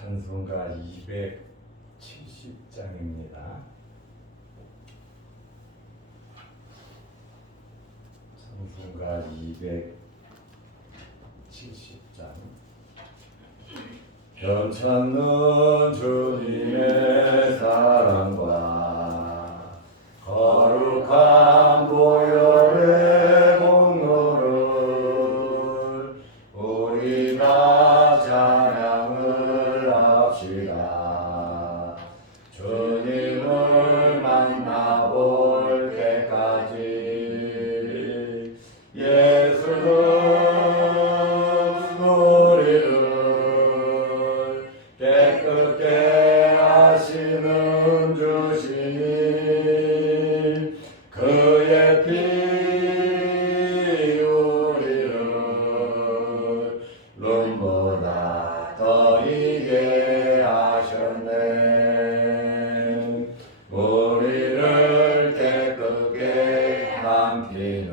찬송가 270장입니다. 찬송가 270장. 변찮는 주님의 사랑과 거룩한 보혈의 공로를 우리 다 찬양을 합시다. 주님을 만나볼 때까지 예수는 우리를 깨끗게 하시는 주시니 그의 피 우리를 눈보다 더 이게 하셨네. 우리를 깨끗게 한 피는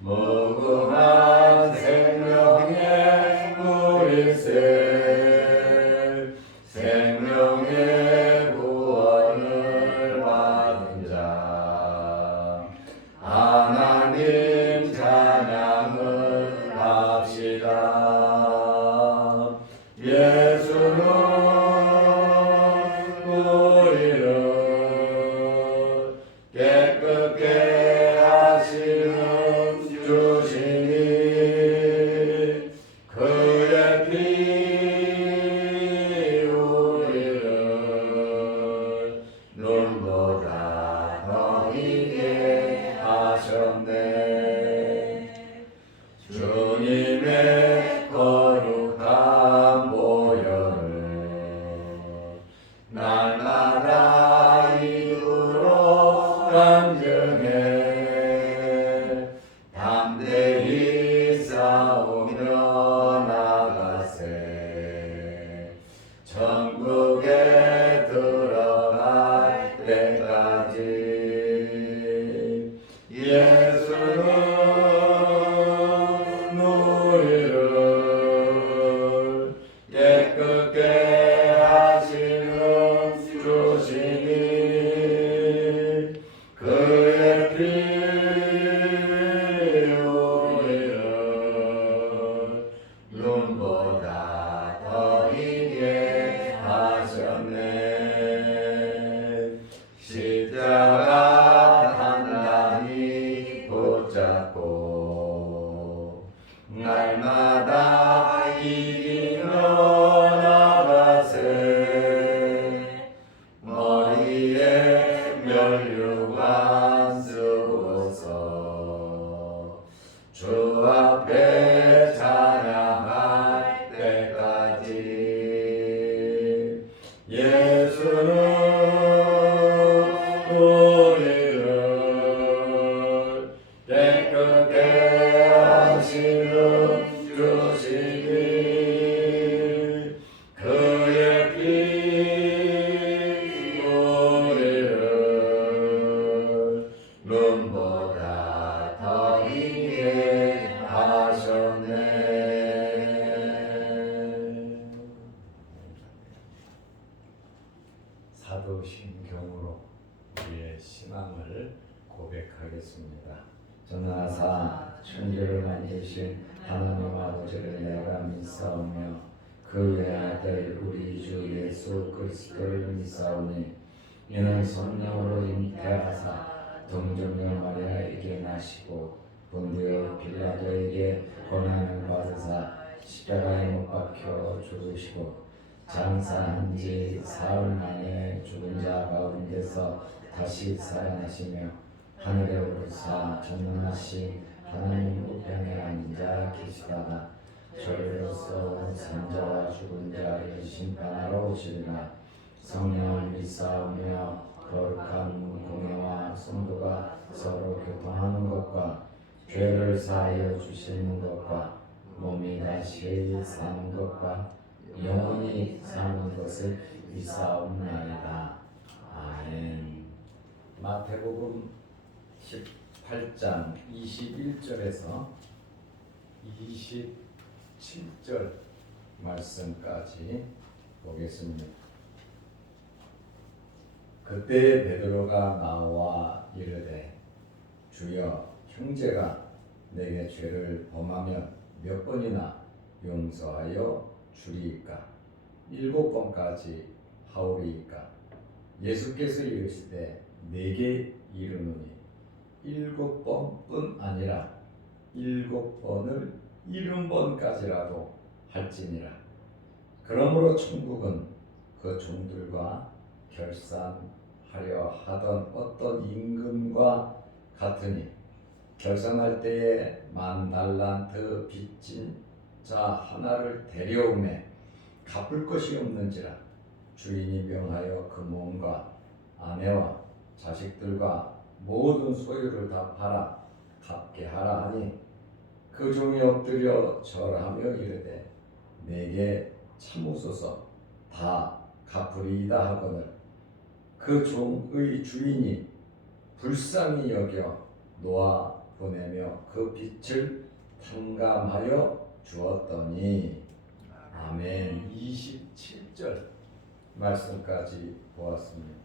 무궁한 생명의 물일세. 생명의 구원을 받은 자 하나님 찬양을 합시다. 예수는 우리를 깨끗게 하시는 주시니 그의 피 우리를 눈보다 더 이게 하셨네. 주님의 거룩한 보혈을 날마다 입으로 간증해 담대히 싸우며 나가세. 천국에 들어갈 때까지 예수는 우리를 깨끗게 하시는 주시니 그의 피 우리를 눈보다 더 이게 하셨네. 십자가 단단히 붙잡고 날마다 이기며 나가세. 머리에 면류관 쓰고서 주 앞에 찬양할 때까지 예수는 우리를 깨끗게 하시는 주시니 그의 피 우리를 눈보다 더 이게 하셨네. 사도신경으로 우리의 신앙을 고백하겠습니다. 전하사 천지를 만드신 하나님 아버지를 내가 믿사오며 그 외아들 우리 주 예수 그리스도를 믿사오니 이는 성령으로 잉태하사 동정녀 마리아에게 나시고 본디오 빌라도에게 고난을 받으사 십자가에 못 박혀 죽으시고 장사한 지 사흘 만에 죽은 자 가운데서 다시 살아나시며 하늘에 오르사 전능하신 하나님 우편에 앉아 계시다가 저리로서 산자와 죽은 자를 심판하러 오시리라. 성령을 믿사오며 거룩한 공예와 성도가 서로 교통하는 것과 죄를 사하여 주시는 것과 몸이 다시 사는 것과 영원히 사는 것을 믿사옵나이다. 아멘. 마태복음 18장 21절에서 27절 말씀까지 보겠습니다. 그때 베드로가 나와 이르되 주여 형제가 내게 죄를 범하면 몇 번이나 용서하여 주리이까? 7번까지 하오리이까? 예수께서 이르시되 내게 이르노니 7번뿐 아니라 7번을 70번까지라도 할지니라. 그러므로 천국은 그 종들과 결산하려 하던 어떤 임금과 같으니 결산할 때에 10,000달란트 빚진 자 하나를 데려오매 갚을 것이 없는지라. 주인이 명하여 그 몸과 아내와 자식들과 모든 소유를 다 팔아 갚게 하라 하니 그 종이 엎드려 절하며 이르되 내게 참으소서 다 갚으리이다 하거늘 그 종의 주인이 불쌍히 여겨 놓아 보내며 그 빚을 탕감하여 주었더니. 아멘. 27절 말씀까지 보았습니다.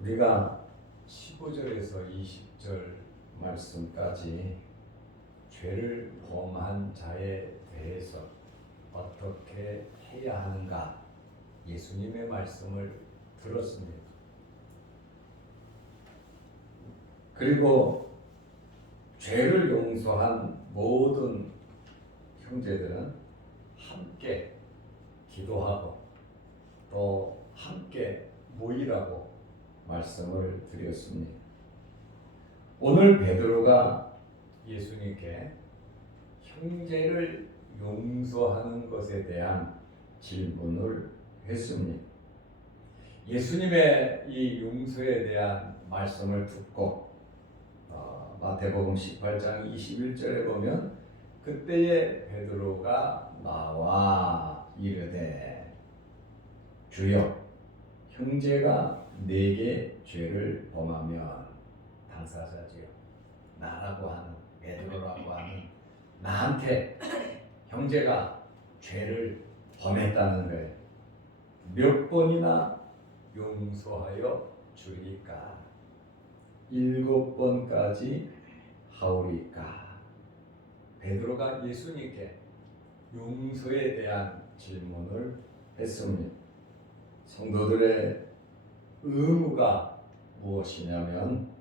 우리가 15절에서 20절 말씀까지 죄를 범한 자에 대해서 어떻게 해야 하는가 예수님의 말씀을 들었습니다. 그리고 죄를 용서한 모든 형제들은 함께 기도하고 또 함께 모이라고 말씀을 드렸습니다. 오늘 베드로가 예수님께 형제를 용서하는 것에 대한 질문을 했습니다. 예수님의 이 용서에 대한 말씀을 듣고 마태복음 18장 21절에 보면 그때에 베드로가 나와 이르되 주여 형제가 내게 죄를 범하면, 당사자지요, 나라고 하는 베드로라고 하는 나한테 형제가 죄를 범했다는 거예요. 몇 번이나 용서하여 주리까? 7번까지 하오리까? 베드로가 예수님께 용서에 대한 질문을 했습니다. 성도들의 의무가 무엇이냐면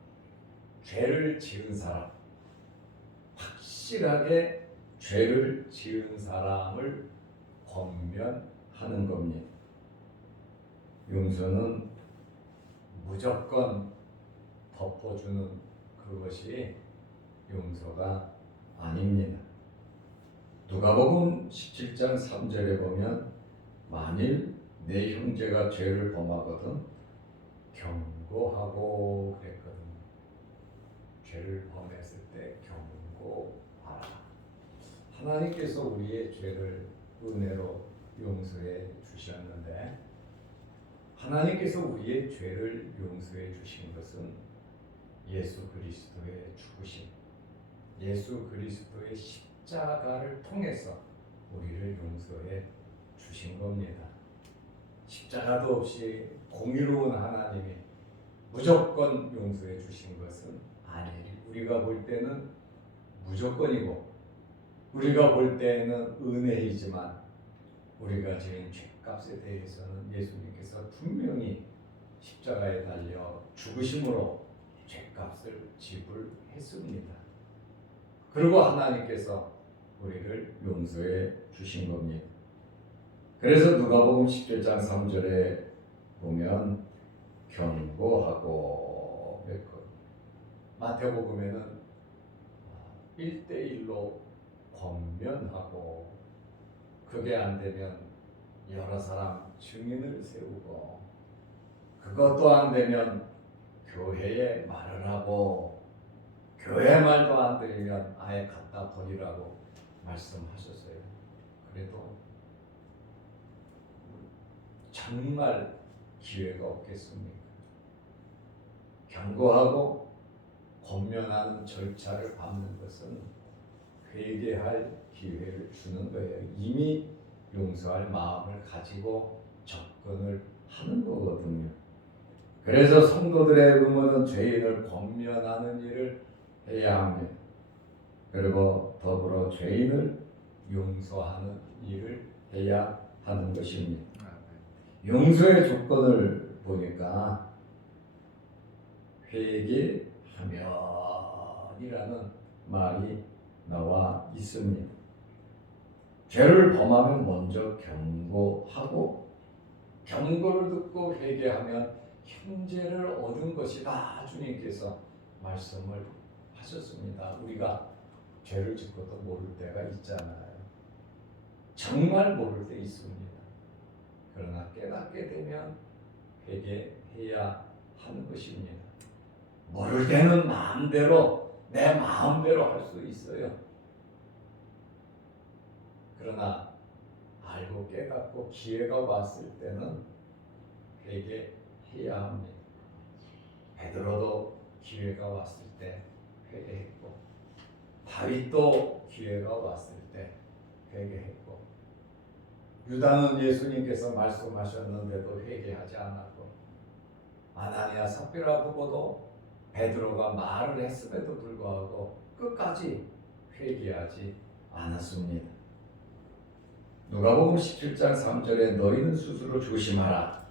죄를 지은 사람, 확실하게 죄를 지은 사람을 권면하는 겁니다. 용서는 무조건 덮어주는 그것이 용서가 아닙니다. 누가복음 17장 3절에 보면 만일 내 형제가 죄를 범하거든 경고하고 그랬거든요. 죄를 범했을 때 경고하라. 하나님께서 우리의 죄를 은혜로 용서해 주셨는데, 하나님께서 우리의 죄를 용서해 주신 것은 예수 그리스도의 죽으심, 예수 그리스도의 십자가를 통해서 우리를 용서해 주신 겁니다. 십자가도 없이 공의로운 하나님이 무조건 용서해 주신 것은 아니에요. 우리가 볼 때는 무조건이고 우리가 볼 때는 은혜이지만 우리가 지은 죄값에 대해서는 예수님께서 분명히 십자가에 달려 죽으심으로 죄값을 지불했습니다. 그리고 하나님께서 우리를 용서해 주신 겁니다. 그래서 누가복음 17장 3절에 보면 경고하고 그랬거든요. 마태복음에는 1대1로 권면하고, 그게 안 되면 여러 사람 증인을 세우고, 그것도 안 되면 교회에 말을 하고, 교회 말도 안 들으면 아예 갖다 버리라고 말씀하셨어요. 그래도 정말 기회가 없겠습니까? 경고하고 권면하는 절차를 밟는 것은 회개할 기회를 주는 거예요. 이미 용서할 마음을 가지고 접근을 하는 거거든요. 그래서 성도들의 의무는 죄인을 권면하는 일을 해야 합니다. 그리고 더불어 죄인을 용서하는 일을 해야 하는 것입니다. 용서의 조건을 보니까 회개하면이라는 말이 나와 있습니다. 죄를 범하면 먼저 경고하고 경고를 듣고 회개하면 형제를 얻은 것이다. 주님께서 말씀을 하셨습니다. 우리가 죄를 짓고도 모를 때가 있잖아요. 정말 모를 때 있습니다. 그러나 깨닫게 되면 회개해야 하는 것입니다. 모를 때는 마음대로 내 마음대로 할 수 있어요. 그러나 알고 깨닫고 기회가 왔을 때는 회개해야 합니다. 베드로도 기회가 왔을 때 회개했고 다윗도 기회가 왔을 때 회개했고 유다는 예수님께서 말씀하셨는데도 회개하지 않았고 아나니아 삽비라 부부도 베드로가 말을 했음에도 불구하고 끝까지 회개하지 않았습니다. 누가복음 17장 3절에 너희는 스스로 조심하라.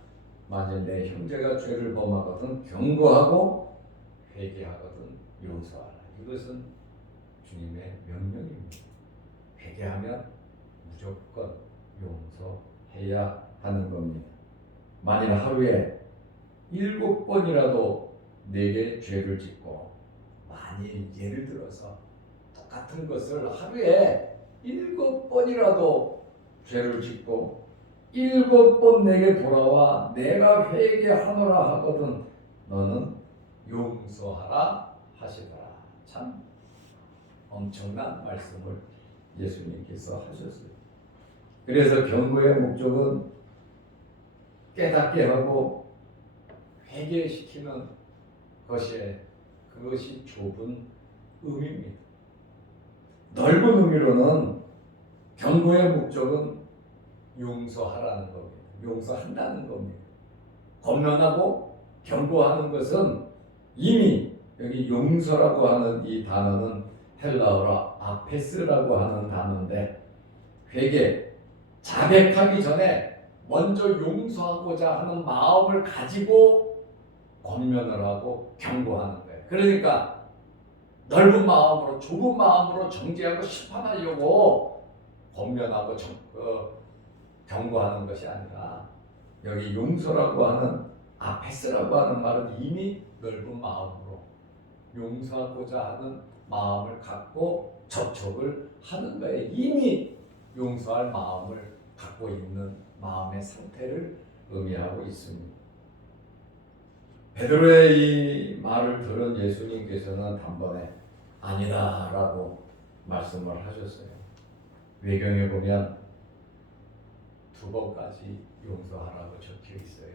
만일 내 형제가 죄를 범하거든 경고하고 회개하거든 용서하라. 이것은 주님의 명령입니다. 회개하면 무조건 용서해야 하는 겁니다. 만일 하루에 7번이라도 내게 죄를 짓고 만일 예를 들어서 똑같은 것을 하루에 7번이라도 죄를 짓고 7번 내게 돌아와 내가 회개하노라 하거든 너는 용서하라 하시더라. 참 엄청난 말씀을 예수님께서 하셨어요. 그래서 경고의 목적은 깨닫게 하고 회개시키는 그것이 좁은 의미입니다. 넓은 의미로는 경고의 목적은 용서하라는 겁니다. 용서한다는 겁니다. 권면하고 경고하는 것은 이미 여기 용서라고 하는 이 단어는 헬라어로 아페스라고 하는 단어인데 회개, 자백하기 전에 먼저 용서하고자 하는 마음을 가지고 권면을 하고 경고하는 거예요. 그러니까 넓은 마음으로 좁은 마음으로 정죄하고 심판하려고 권면하고 경고하는 것이 아니라 여기 용서라고 하는 아페스라고 하는 말은 이미 넓은 마음으로 용서하고자 하는 마음을 갖고 접촉을 하는 거예요. 이미 용서할 마음을 갖고 있는 마음의 상태를 의미하고 있습니다. 베드로의 이 말을 들은 예수님께서는 단번에 아니다라고 말씀을 하셨어요. 외경에 보면 2번까지 용서하라고 적혀 있어요.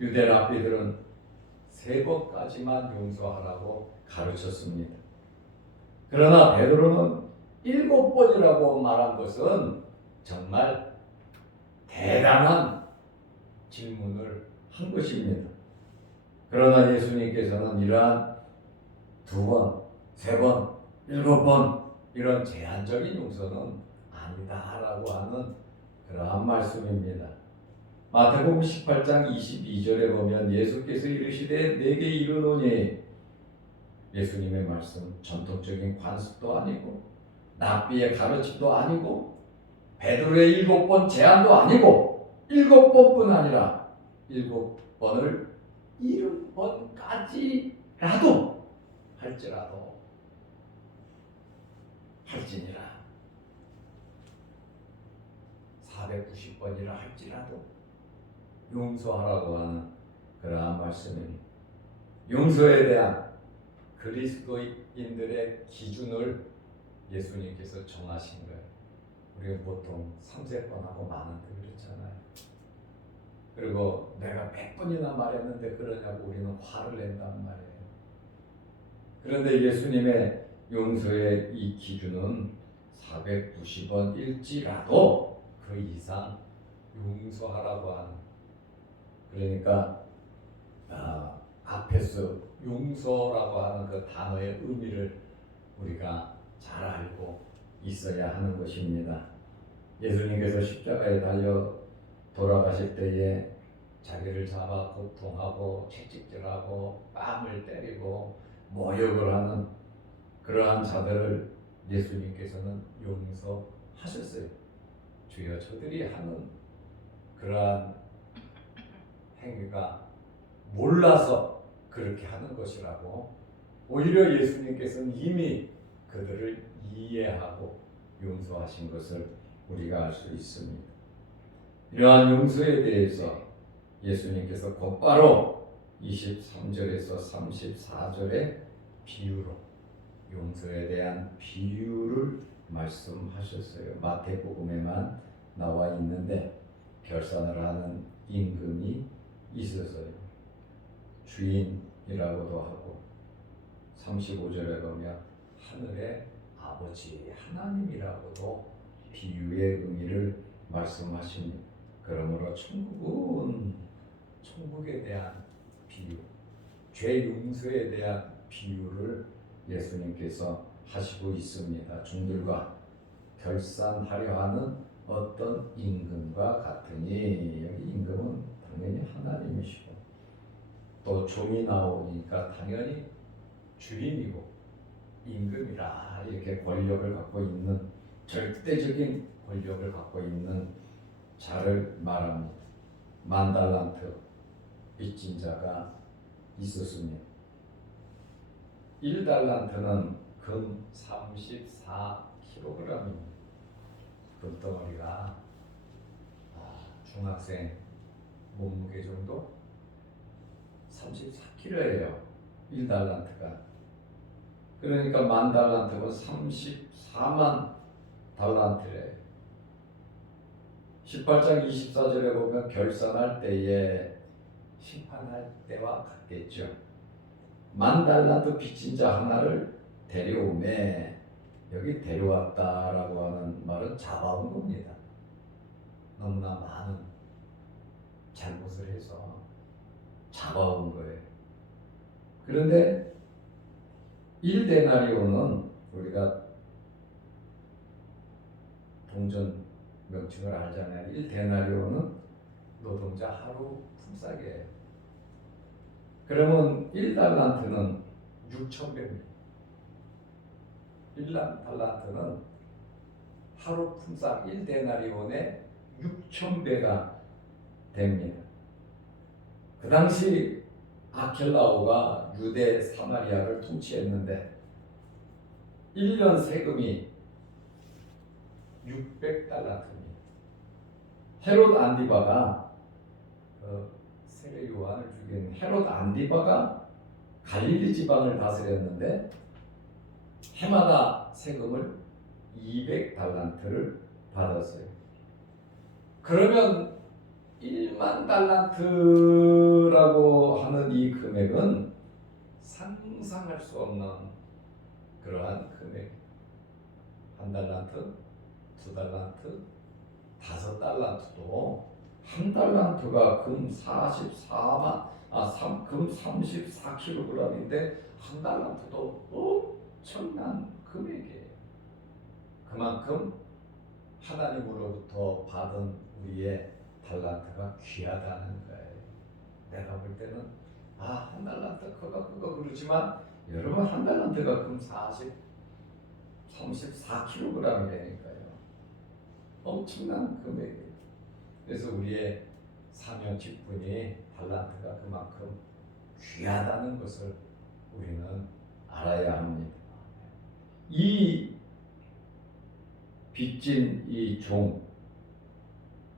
유대 랍비들은 3번까지만 용서하라고 가르쳤습니다. 그러나 베드로는 7번이라고 말한 것은 정말 대단한 질문을 한 것입니다. 그러나 예수님께서는 이러한 2번, 3번, 7번 이런 제한적인 용서는 아니다라고 하는 그러한 말씀입니다. 마태복음 18장 22절에 보면 예수께서 이르시되 내게 이르노니 예수님의 말씀 전통적인 관습도 아니고 랍비의 가르침도 아니고 베드로의 7번 제한도 아니고 7번뿐 아니라 7번을 70번까지라도 할지니라 490번이라 할지라도 용서하라고 하는 그러한 말씀입니다. 용서에 대한 그리스도인들의 기준을 예수님께서 정하신 거예요. 우리가 보통 3세번하고 많은데 그렇잖아요. 그리고 내가 100번이나 말했는데 그러냐고 우리는 화를 낸단 말이에요. 그런데 예수님의 용서의 이 기준은 490원일지라도 그 이상 용서하라고 하는, 그러니까 앞에서 용서라고 하는 그 단어의 의미를 우리가 잘 알고 있어야 하는 것입니다. 예수님께서 십자가에 달려 돌아가실 때에 자기를 잡아 고통하고 채찍질하고 뺨을 때리고 모욕을 하는 그러한 자들을 예수님께서는 용서하셨어요. 주여 저들이 하는 그러한 행위가 몰라서 그렇게 하는 것이라고, 오히려 예수님께서는 이미 그들을 이해하고 용서하신 것을 우리가 알 수 있습니다. 이러한 용서에 대해서 예수님께서 곧바로 23절에서 34절의 비유로 용서에 대한 비유를 말씀하셨어요. 마태복음에만 나와 있는데 결산을 하는 임금이 있어서요. 주인이라고도 하고 35절에 보면 하늘의 아버지 하나님이라고도 비유의 의미를 말씀하십니다. 그러므로 천국은 천국에 대한 비유, 죄 용서에 대한 비유를 예수님께서 하시고 있습니다. 종들과 결산하려 하는 어떤 임금과 같으니, 여기 임금은 당연히 하나님이시고 또 종이 나오니까 당연히 주인이고 임금이라 이렇게 권력을 갖고 있는, 절대적인 권력을 갖고 있는 자를 말합니다. 10,000달란트 빚진 자가 있었습니다. 1달란트는 금 34kg입니다. 금덩어리가 중학생 몸무게 정도 34kg예요. 1달란트가. 그러니까 10,000달란트면 34만 달란트래요. 18장 24절에 보면 결산할 때에 심판할 때와 같겠죠. 10,000달란트 빚진 자 하나를 데려오매, 여기 데려왔다라고 하는 말은 잡아온 겁니다. 너무나 많은 잘못을 해서 잡아온 거예요. 그런데 1데나리온은 우리가 동전 명칭을 알잖아요. 1데나리온은 노동자 하루 품삯이에요. 그러면 1달란트는 6,000배입니다. 1달란트는 하루 품삯 1데나리온의 6,000배가 됩니다. 그 당시 아켈라오가 유대 사마리아를 통치했는데 1년 세금이 600달란트입니다. 헤롯 안디바가 세례 요한을 죽인 헤롯 안디바가 갈릴리 지방을 다스렸는데 해마다 세금을 200달란트를 받았어요. 그러면 10,000달란트라고 하는 이 금액은 상상할 수 없는 그러한 금액. 1달란트, 2달란트, 5달란트도 1달란트가 금 34kg인데 1달란트도 엄청난 금액이에요. 그만큼 하나님으로부터 받은 우리의 달란트가 귀하다는 거예요. 내가 볼 때는 1달란트 그거 그러지만 여러분 1달란트가 금 34kg이니까요. 엄청난 금액이에요. 그래서 우리의 사명 직분이 달란트가 그만큼 귀하다는 것을 우리는 알아야 합니다. 이 빚진 이 종,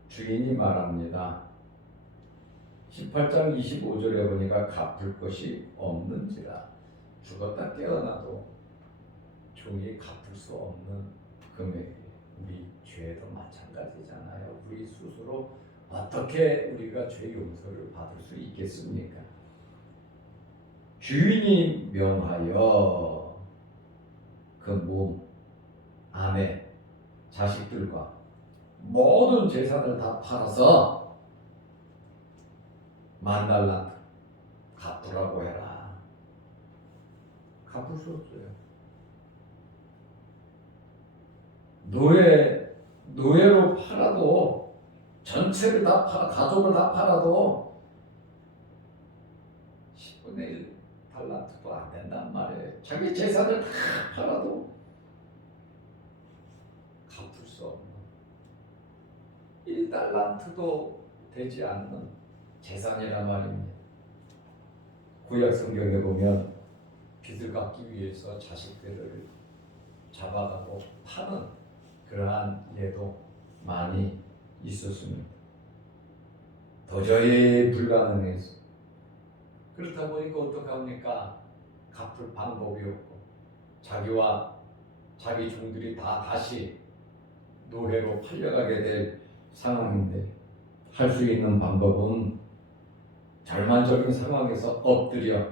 주인이 말합니다. 18장 25절에 보니까 갚을 것이 없는지라. 죽었다 깨어나도 종이 갚을 수 없는 금액이, 우리 죄도 마찬가지잖아요. 우리 스스로 어떻게 우리가 죄 용서를 받을 수 있겠습니까? 주인이 명하여 그 몸, 아내, 자식들과 모든 재산을 다 팔아서 10,000달란트 갚으라고 해라. 갚을 수 없어요. 노예로 팔아도, 전체를 다 가족을 다 팔아도 10분의 1 달란트도 안 된단 말이에요. 자기 재산을 다 팔아도 갚을 수 없는, 1달란트도 되지 않는 재산이란 말입니다. 구약 성경에 보면 빚을 갚기 위해서 자식들을 잡아가고 파는 그러한 예도 많이 있었습니다. 도저히 불가능해서. 그렇다 보니까 어떡합니까? 갚을 방법이 없고 자기와 자기 종들이 다 다시 노예로 팔려가게 될 상황인데, 할 수 있는 방법은 절망적인 상황에서 엎드려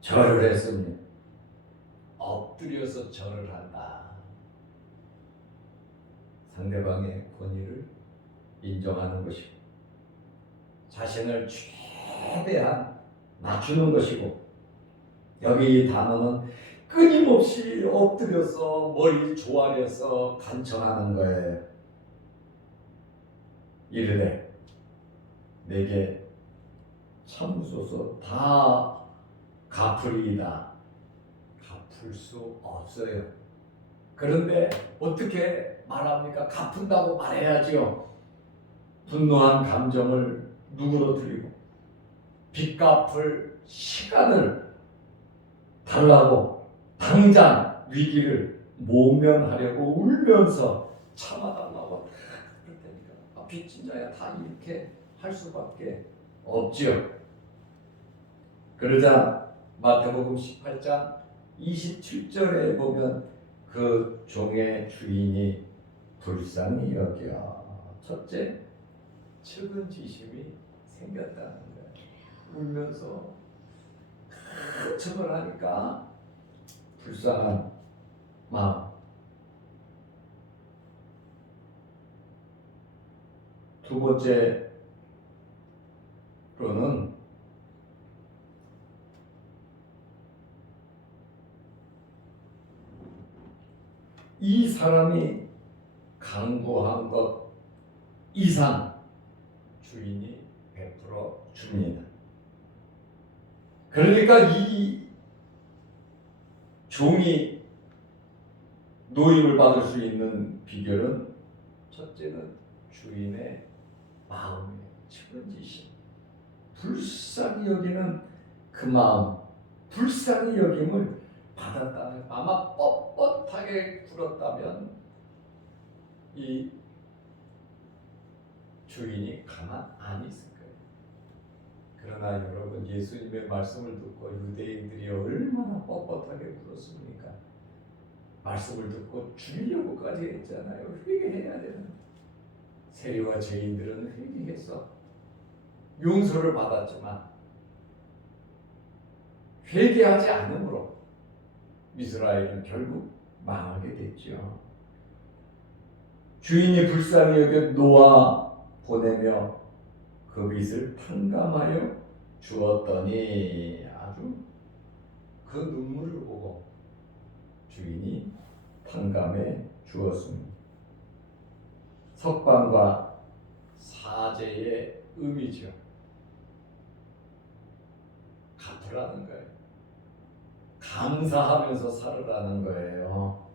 절을 했습니다. 엎드려서 절을 한다. 상대방의 권위를 인정하는 것이고 자신을 최대한 낮추는 것이고, 여기 이 단어는 끊임없이 엎드려서 머리 조아려서 간청하는 거예요. 이르되 내게 참으소서, 다 갚으리이다. 갚을 수 없어요. 그런데 어떻게 말합니까? 갚은다고 말해야지요. 분노한 감정을 누그러뜨리고 빚 갚을 시간을 달라고 당장 위기를 모면하려고 울면서 참아달라고 그럴 테니까 빚진 자야 다 이렇게 할 수밖에 없지요. 그러자 마태복음 18장 27절에 보면 그 종의 주인이 불쌍히 여겨 첫째 측은지심이 생겼다는 거예요. 울면서 큰 척을 하니까 불쌍한 마음. 두 번째로는 이 사람이 강구한 것 이상 주인이 베풀어 줍니다. 그러니까 이 종이 노임을 받을 수 있는 비결은 첫째는 주인의 마음의 측은지심, 불쌍히 여기는 그 마음, 불쌍히 여김을 받았다는, 아마 뻣뻣하게 굴었다면 이 주인이 가만 안 있을 거예요. 그러나 여러분, 예수님의 말씀을 듣고 유대인들이 얼마나 뻣뻣하게 굴었습니까? 말씀을 듣고 죽이려고까지 했잖아요. 회개해야 되는. 세리와 죄인들은 회개해서 용서를 받았지만 회개하지 않으므로 이스라엘은 결국 망하게 됐죠. 주인이 불쌍히 여겨 놓아 보내며 그 빚을 탕감하여 주었더니, 아주 그 눈물을 보고 주인이 탕감해 주었습니다. 석방과 사죄의 의미죠. 갚으라는 거예요. 감사하면서 살으라는 거예요.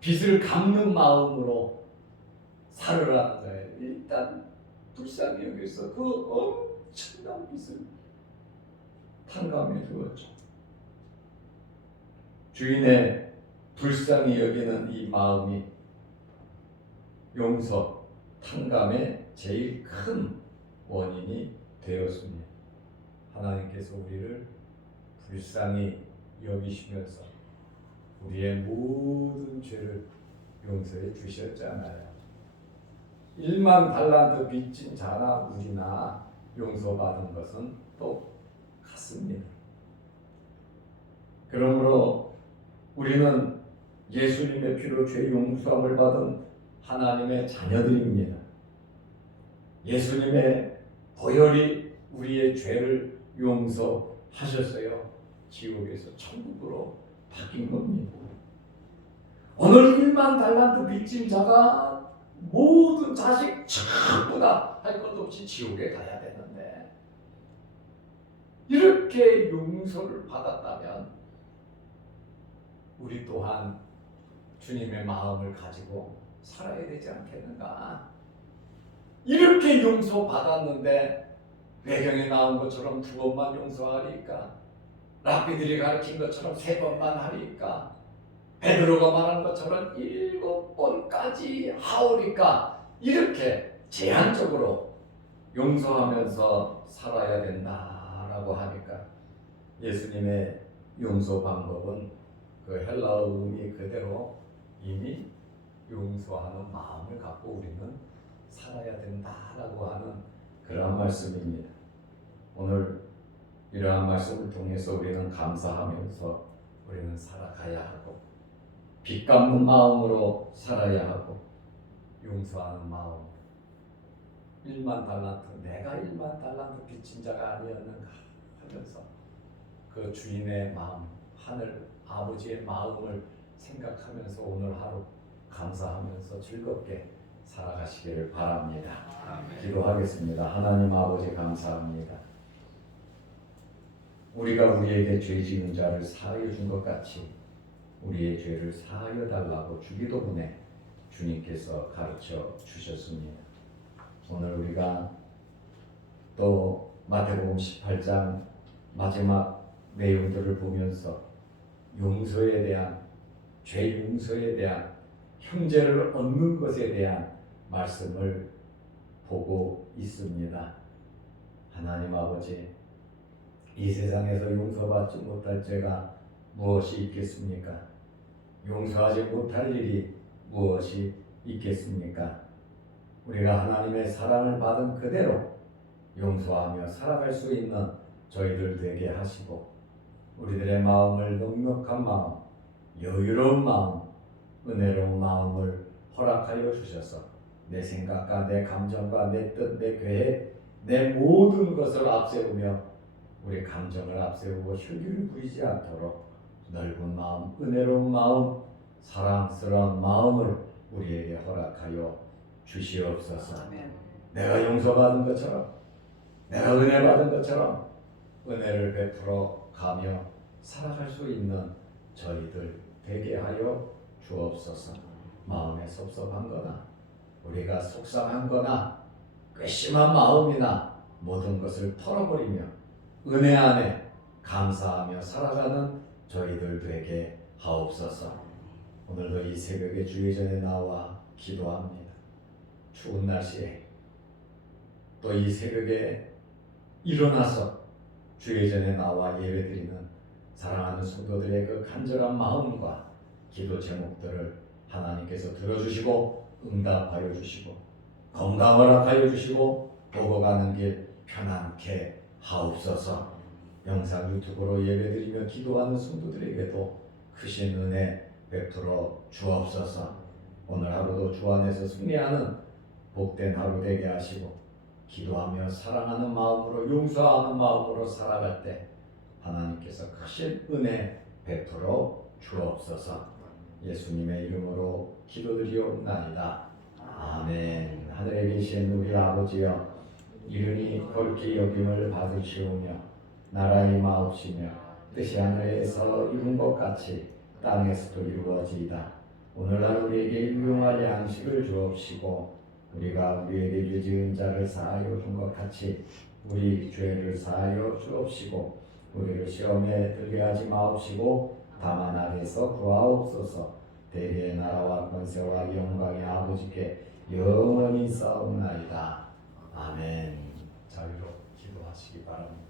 빚을 갚는 마음으로 살으라는 거예요. 일단 불쌍히 여기서 그 엄청난 빚을 탕감해 주었죠. 주인의 불쌍히 여기는 이 마음이 용서, 탕감의 제일 큰 원인이 되었습니다. 하나님께서 우리를 불쌍히 여기시면서 우리의 모든 죄를 용서해 주셨잖아요. 1만 달란트 빚진 자나 우리나 용서받은 것은 똑같습니다. 그러므로 우리는 예수님의 피로 죄 용서함을 받은 하나님의 자녀들입니다. 예수님의 보혈이 우리의 죄를 용서하셨어요. 지옥에서 천국으로 바뀐 겁니다. 오늘 1만 달란트 빚진 자가 모든 자식 전부 다 할 것 없이 지옥에 가야 되는데, 이렇게 용서를 받았다면 우리 또한 주님의 마음을 가지고 살아야 되지 않겠는가? 이렇게 용서받았는데 배경에 나온 것처럼 2번만 용서하리까? 랍비들이 가르친 것처럼 3번만 하리까? 베드로가 말한 것처럼 7번까지 하오리까? 이렇게 제한적으로 용서하면서 살아야 된다라고 하니까, 예수님의 용서 방법은 그 헬라어 의미 그대로 이미 용서하는 마음을 갖고 우리는 살아야 된다라고 하는 그런 말씀입니다. 오늘 이러한 말씀을 통해서 우리는 감사하면서 우리는 살아가야 하고, 빚 갚는 마음으로 살아야 하고, 용서하는 마음. 1만 달란트, 내가 1만 달란트 빚진 자가 아니었는가 하면서 그 주인의 마음, 하늘 아버지의 마음을 생각하면서 오늘 하루 감사하면서 즐겁게 살아가시기를 바랍니다. 아멘. 기도하겠습니다. 하나님 아버지 감사합니다. 우리가 우리에게 죄 지은 자를 사하여 준 것 같이 우리의 죄를 사하여 달라고 주기도문에 주님께서 가르쳐 주셨습니다. 오늘 우리가 또 마태복음 18장 마지막 내용들을 보면서 용서에 대한, 죄 용서에 대한, 형제를 얻는 것에 대한 말씀을 보고 있습니다. 하나님 아버지, 이 세상에서 용서받지 못할 죄가 무엇이 있겠습니까? 용서하지 못할 일이 무엇이 있겠습니까? 우리가 하나님의 사랑을 받은 그대로 용서하며 살아갈 수 있는 저희들 되게 하시고, 우리들의 마음을 넉넉한 마음, 여유로운 마음, 은혜로운 마음을 허락하여 주셔서 내 생각과 내 감정과 내 뜻, 내 계획, 내 모든 것을 앞세우며 우리 감정을 앞세우고 혈기를 부리지 않도록 넓은 마음, 은혜로운 마음, 사랑스러운 마음을 우리에게 허락하여 주시옵소서. 아멘. 내가 용서받은 것처럼, 내가 은혜 받은 것처럼 은혜를 베풀어 가며 살아갈 수 있는 저희들 되게 하여 주옵소서. 마음에 섭섭한 거나 우리가 속상한 거나 괘씸한 마음이나 모든 것을 털어버리며 은혜 안에 감사하며 살아가는 저희들 되게 하옵소서. 오늘도 이 새벽에 주의 전에 나와 기도합니다. 추운 날씨에 또 이 새벽에 일어나서 주의 전에 나와 예배드리는 사랑하는 성도들의 그 간절한 마음과 기도 제목들을 하나님께서 들어주시고 응답하여 주시고 건강을 허락하여 주시고 오고 가는 길 편안케 하옵소서. 영상 유튜브로 예배드리며 기도하는 성도들에게도 크신 은혜 베풀어 주옵소서. 오늘 하루도 주 안에서 승리하는 복된 하루 되게 하시고, 기도하며 사랑하는 마음으로 용서하는 마음으로 살아갈 때 하나님께서 크신 은혜 베풀어 주옵소서. 예수님의 이름으로 기도드리옵나이다. 아멘. 하늘에 계신 우리 아버지여, 이름이 거룩히 여김을 받으시오며 나라의 마옵시며 뜻이 하늘에서 이룬 것 같이 땅에서도 이루어지이다. 오늘날 우리에게 일용할 양식을 주옵시고, 우리가 우리에게 죄 지은 자를 사하여 준 것 같이 우리 죄를 사하여 주옵시고, 우리를 시험에 들게 하지 마옵시고 다만 악에서 구하옵소서. 대리의 나라와 권세와 영광의 아버지께 영원히 싸움나이다. 아멘. 자유로 기도하시기 바랍니다.